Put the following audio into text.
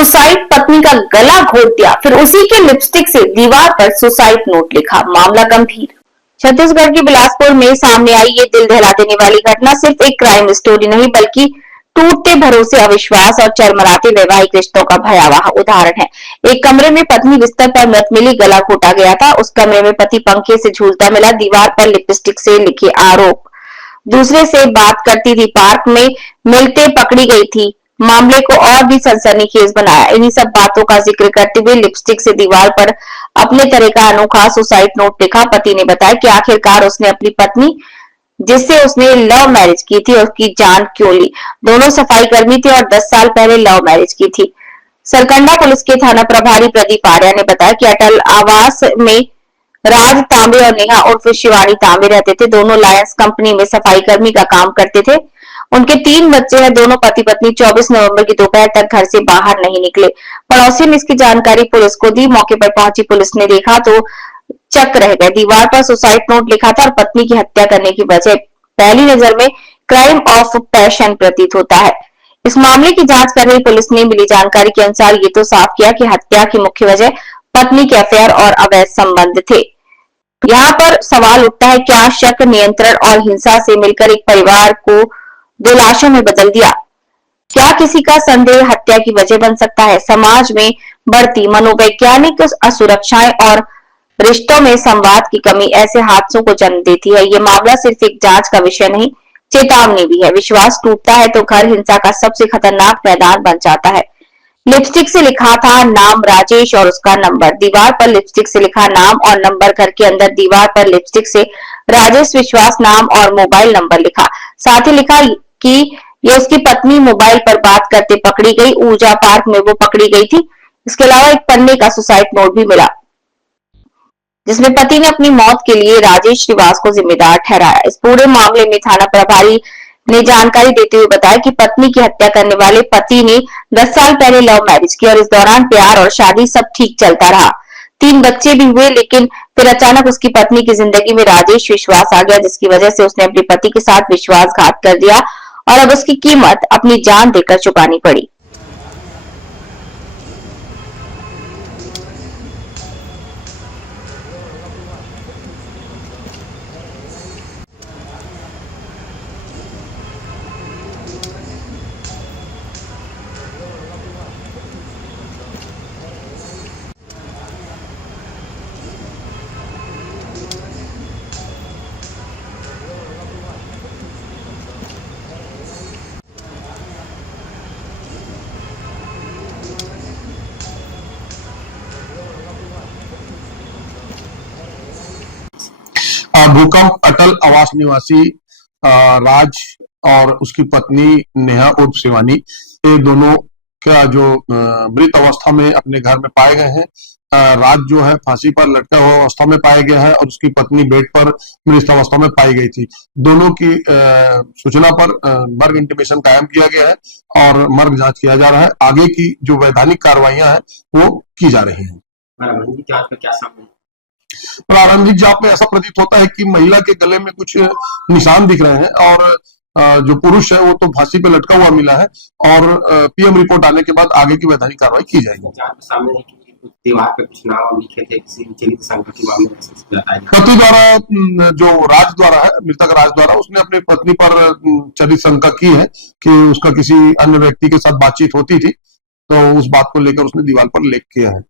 Suicide, पत्नी का गला घोट दिया, फिर उसी के लिपस्टिक से दीवार पर सुसाइड नोट लिखा, मामला गंभीर। छत्तीसगढ़ के बिलासपुर में सामने आई ये दिल दहला देने वाली घटना सिर्फ एक क्राइम स्टोरी नहीं बल्कि टूटते भरोसे, अविश्वास और चरमराते वैवाहिक रिश्तों का भयावह उदाहरण है। एक कमरे में पत्नी बिस्तर पर मृत मिली, गला घोटा गया था। उस कमरे में पति पंखे से झूलता मिला, दीवार पर लिपस्टिक से लिखे आरोप। दूसरे से बात करती थी, पार्क में मिलते पकड़ी गई थी। मामले को और भी सनसनीखेज बनाया। इन्हीं सब बातों का जिक्र करते हुए लिपस्टिक से दीवार पर अपने तरह का अनोखा सुसाइड नोट लिखा। पति ने बताया कि आखिरकार उसने अपनी पत्नी, जिससे उसने लव मैरिज की थी, उसकी जान क्यों ली। दोनों सफाई कर्मी थे और 10 साल पहले लव मैरिज की थी। सरकंडा पुलिस के थाना प्रभारी प्रदीप आर्या ने बताया कि अटल आवास में राज तांबे और नेहा उर्फ शिवानी तांबे रहते थे। दोनों लायंस कंपनी में सफाई कर्मी का काम करते थे। उनके 3 बच्चे हैं। दोनों पति पत्नी 24 नवंबर की दोपहर तक घर से बाहर नहीं निकले। पड़ोसी ने इसकी जानकारी पुलिस को दी। मौके पर पहुंची पुलिस ने देखा तो चक रह गए। दीवार पर सुसाइड नोट लिखा था और पत्नी की हत्या करने की वजह पहली नजर में क्राइम ऑफ पैशन प्रतीत होता है। इस मामले की जांच कर रही पुलिस ने मिली जानकारी के अनुसार ये तो साफ किया कि हत्या की मुख्य वजह पत्नी के अफेयर और अवैध संबंध थे। यहाँ पर सवाल उठता है, क्या शक, नियंत्रण और हिंसा से मिलकर एक परिवार को दो लाशों में बदल दिया? क्या किसी का संदेह हत्या की वजह बन सकता है? समाज में बढ़ती मनोवैज्ञानिक असुरक्षाएं और रिश्तों में संवाद की कमी ऐसे हादसों को जन्म देती है। ये मामला सिर्फ एक जांच का विषय नहीं, चेतावनी भी है। विश्वास टूटता है तो घर हिंसा का सबसे खतरनाक मैदान बन जाता है। लिपस्टिक से लिखा था नाम राजेश और उसका नंबर। दीवार पर लिपस्टिक से लिखा नाम और नंबर, घर के अंदर दीवार पर लिपस्टिक से राजेश विश्वास नाम और मोबाइल नंबर लिखा। साथ ही लिखा कि ये उसकी पत्नी मोबाइल पर बात करते पकड़ी गई, ऊर्जा पार्क में वो पकड़ी गई थी। इसके अलावा एक पन्ने का सुसाइड नोट भी मिला जिसमें पति ने अपनी मौत के लिए राजेश श्रीवास को जिम्मेदार ठहराया। इस पूरे मामले में थाना प्रभारी ने जानकारी देते हुए बताया कि पत्नी की हत्या करने वाले पति ने 10 साल पहले लव मैरिज की और इस दौरान प्यार और शादी सब ठीक चलता रहा। 3 बच्चे भी हुए, लेकिन फिर अचानक उसकी पत्नी की जिंदगी में राजेश विश्वास आ गया, जिसकी वजह से उसने अपने पति के साथ विश्वासघात कर दिया और अब उसकी कीमत अपनी जान देकर चुकानी पड़ी। भूकंप अटल आवास निवासी राज और उसकी पत्नी नेहा उर्फ शिवानी, ये दोनों का जो मृत अवस्था में अपने घर में पाए गए हैं। राज जो है फांसी पर लटका हुआ अवस्था में पाया गया है और उसकी पत्नी बेड पर मृत अवस्था में पाई गई थी। दोनों की सूचना पर मर्ग इंटीमेशन कायम किया गया है और मर्ग जांच किया जा रहा है। आगे की जो वैधानिक कार्रवाइयां हैं वो की जा रही हैं। प्रारंभिक जांच में ऐसा प्रतीत होता है कि महिला के गले में कुछ निशान दिख रहे हैं और जो पुरुष है वो तो फांसी पे लटका हुआ मिला है और पीएम रिपोर्ट आने के बाद आगे की वैधानिक कार्रवाई की जाएगी। दीवार पे कुछ नाम लिखे थे, किसी चरित्र संकट के मामले में पति द्वारा, जो राज द्वारा है, मृतक राज द्वारा, उसने अपनी पत्नी पर चरित्र शंका की है कि उसका किसी अन्य व्यक्ति के साथ बातचीत होती थी, तो उस बात को लेकर उसने दीवार पर लेख किया है।